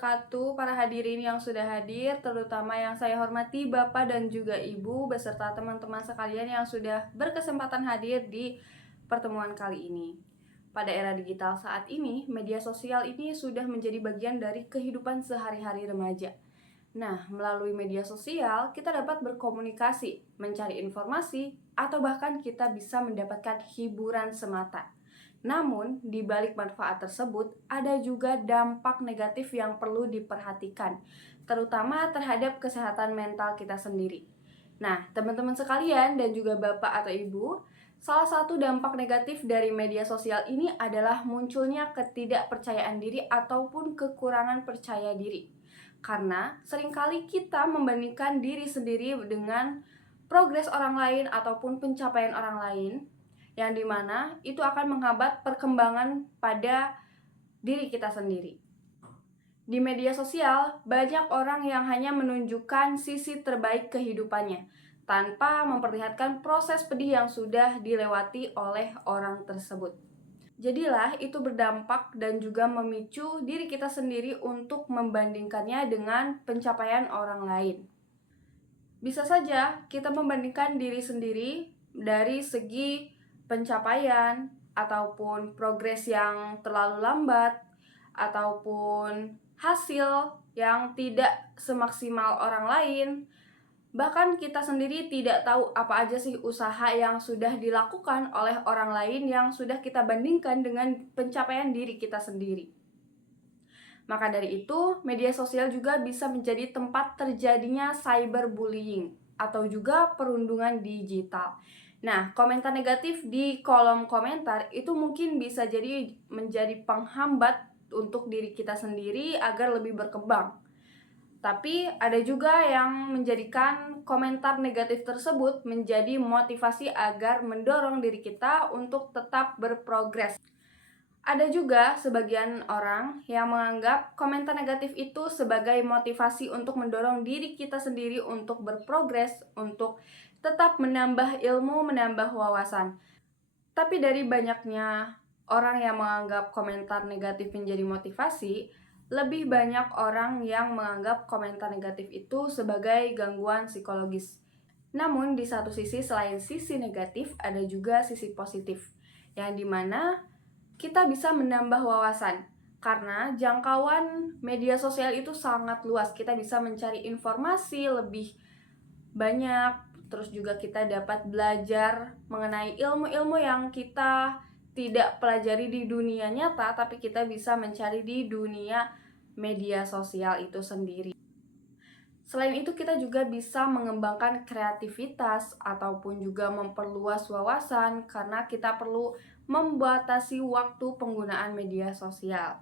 wabarakatuh, para hadirin yang sudah hadir, terutama yang saya hormati Bapak dan juga Ibu, beserta teman-teman sekalian yang sudah berkesempatan hadir di pertemuan kali ini. Pada era digital saat ini, media sosial ini sudah menjadi bagian dari kehidupan sehari-hari remaja. Nah, melalui media sosial, kita dapat berkomunikasi, mencari informasi, atau bahkan kita bisa mendapatkan hiburan semata. Namun, di balik manfaat tersebut, ada juga dampak negatif yang perlu diperhatikan, terutama terhadap kesehatan mental kita sendiri. Nah, teman-teman sekalian dan juga Bapak atau Ibu, salah satu dampak negatif dari media sosial ini adalah munculnya ketidakpercayaan diri ataupun kekurangan percaya diri. Karena seringkali kita membandingkan diri sendiri dengan progres orang lain ataupun pencapaian orang lain, yang dimana itu akan menghambat perkembangan pada diri kita sendiri. Di media sosial, banyak orang yang hanya menunjukkan sisi terbaik kehidupannya tanpa memperlihatkan proses pedih yang sudah dilewati oleh orang tersebut. Jadilah itu berdampak dan juga memicu diri kita sendiri untuk membandingkannya dengan pencapaian orang lain. Bisa saja kita membandingkan diri sendiri dari segi pencapaian ataupun progres yang terlalu lambat ataupun hasil yang tidak semaksimal orang lain. Bahkan kita sendiri tidak tahu apa aja sih usaha yang sudah dilakukan oleh orang lain yang sudah kita bandingkan dengan pencapaian diri kita sendiri. Maka dari itu, media sosial juga bisa menjadi tempat terjadinya cyberbullying atau juga perundungan digital. Nah, komentar negatif di kolom komentar itu mungkin bisa jadi menjadi penghambat untuk diri kita sendiri agar lebih berkembang. Tapi ada juga yang menjadikan komentar negatif tersebut menjadi motivasi agar mendorong diri kita untuk tetap berprogres. Ada juga sebagian orang yang menganggap komentar negatif itu sebagai motivasi untuk mendorong diri kita sendiri untuk berprogres, untuk tetap menambah ilmu, menambah wawasan. Tapi dari banyaknya orang yang menganggap komentar negatif menjadi motivasi, lebih banyak orang yang menganggap komentar negatif itu sebagai gangguan psikologis. Namun di satu sisi, selain sisi negatif, ada juga sisi positif, yang dimana kita bisa menambah wawasan. Karena jangkauan media sosial itu sangat luas, kita bisa mencari informasi lebih banyak, terus juga kita dapat belajar mengenai ilmu-ilmu yang kita tidak pelajari di dunia nyata, tapi kita bisa mencari di dunia media sosial itu sendiri. Selain itu, kita juga bisa mengembangkan kreativitas ataupun juga memperluas wawasan karena kita perlu membatasi waktu penggunaan media sosial.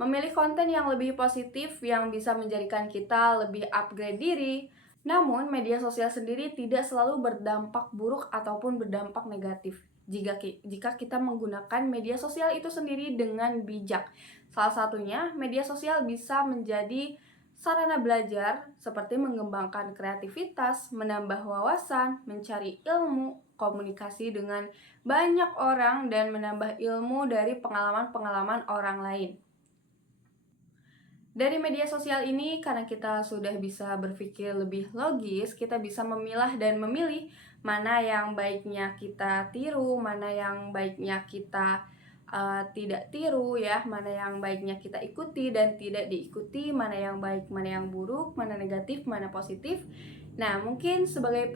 Memilih konten yang lebih positif yang bisa menjadikan kita lebih upgrade diri. Namun, media sosial sendiri tidak selalu berdampak buruk ataupun berdampak negatif jika kita menggunakan media sosial itu sendiri dengan bijak. Salah satunya, media sosial bisa menjadi sarana belajar seperti mengembangkan kreativitas, menambah wawasan, mencari ilmu, komunikasi dengan banyak orang, dan menambah ilmu dari pengalaman-pengalaman orang lain. Dari media sosial ini, karena kita sudah bisa berpikir lebih logis, kita bisa memilah dan memilih mana yang baiknya kita tiru, mana yang baiknya kita tidak tiru ya, mana yang baiknya kita ikuti dan tidak diikuti, mana yang baik, mana yang buruk, mana negatif, mana positif. Mungkin sebagai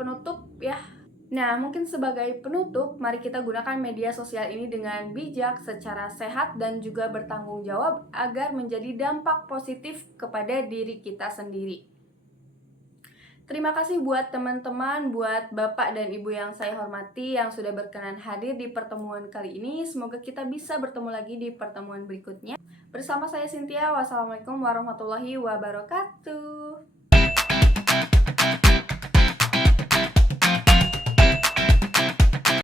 penutup, mari kita gunakan media sosial ini dengan bijak, secara sehat dan juga bertanggung jawab agar menjadi dampak positif kepada diri kita sendiri. Terima kasih buat teman-teman, buat Bapak dan Ibu yang saya hormati yang sudah berkenan hadir di pertemuan kali ini. Semoga kita bisa bertemu lagi di pertemuan berikutnya. Bersama saya Cynthia, wassalamualaikum warahmatullahi wabarakatuh.